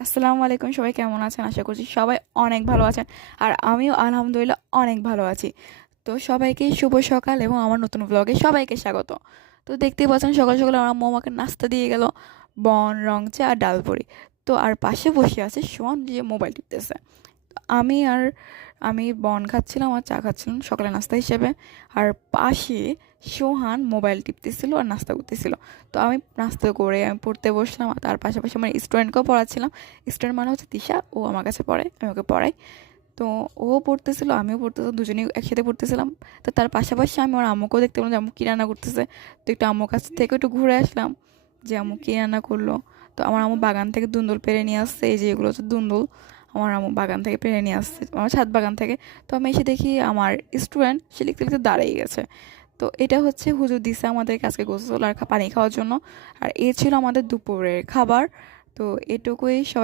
আসসালামু আলাইকুম, সবাই কেমন আছেন? আশা করছি সবাই অনেক ভালো আছেন। আর আমিও আলহামদুলিল্লাহ অনেক ভালো আছি। তো সবাইকে শুভ সকাল এবং আমার নতুন ব্লগে সবাইকে স্বাগত। তো দেখতেই পাচ্ছেন সকাল সকাল আমার আম্মু আমাকে নাস্তা দিয়ে গেল, বন রং চা আর ডাল বড়ি। তো আর পাশে বসে আছে শোন, যে মোবাইল টিপতেছে। আমি আর আমি বন খাচ্ছিলাম আর চা খাচ্ছিলাম সকালে নাস্তা হিসেবে। আর পাশে সোহান মোবাইল টিপতেছিল আর নাস্তা করতেছিল। তো আমি নাস্তা করে আমি পড়তে বসলাম, আর তার পাশাপাশি আমার স্টুডেন্টকেও পড়াচ্ছিলাম। স্টুডেন্ট মানে হচ্ছে তিশা, ও আমার কাছে পড়ে, আমি ওকে পড়াই। তো ও পড়তেছিল, আমিও পড়তেছিলাম, দুজনেই একসাথে পড়তেছিলাম। তো তার পাশাপাশি আমি আমার আম্মুকেও দেখতে পেলাম যে আম্মু কী রান্না করতেছে। তো একটু আম্মুর কাছ থেকে একটু ঘুরে আসলাম যে আম্মু কী রান্না করলো। তো আমার আম্মু বাগান থেকে দুন্দুল পেড়ে নিয়ে আসছে, এই যে এগুলো হচ্ছে দুন্দুল। আমার আম্মু বাগান থেকে পেড়ে নিয়ে আসছে, আমার ছাদ বাগান থেকে। তো আমি এসে দেখি আমার স্টুডেন্ট সে লিখতে লিখতে দাঁড়িয়ে গেছে। তো এটা হচ্ছে হুজুর দিছে আমাদেরকে আজকে গোসল আর পানি খাওয়ার জন্য। আর এ ছিল আমাদের দুপুরের খাবার। তো এটুকুই। সবাই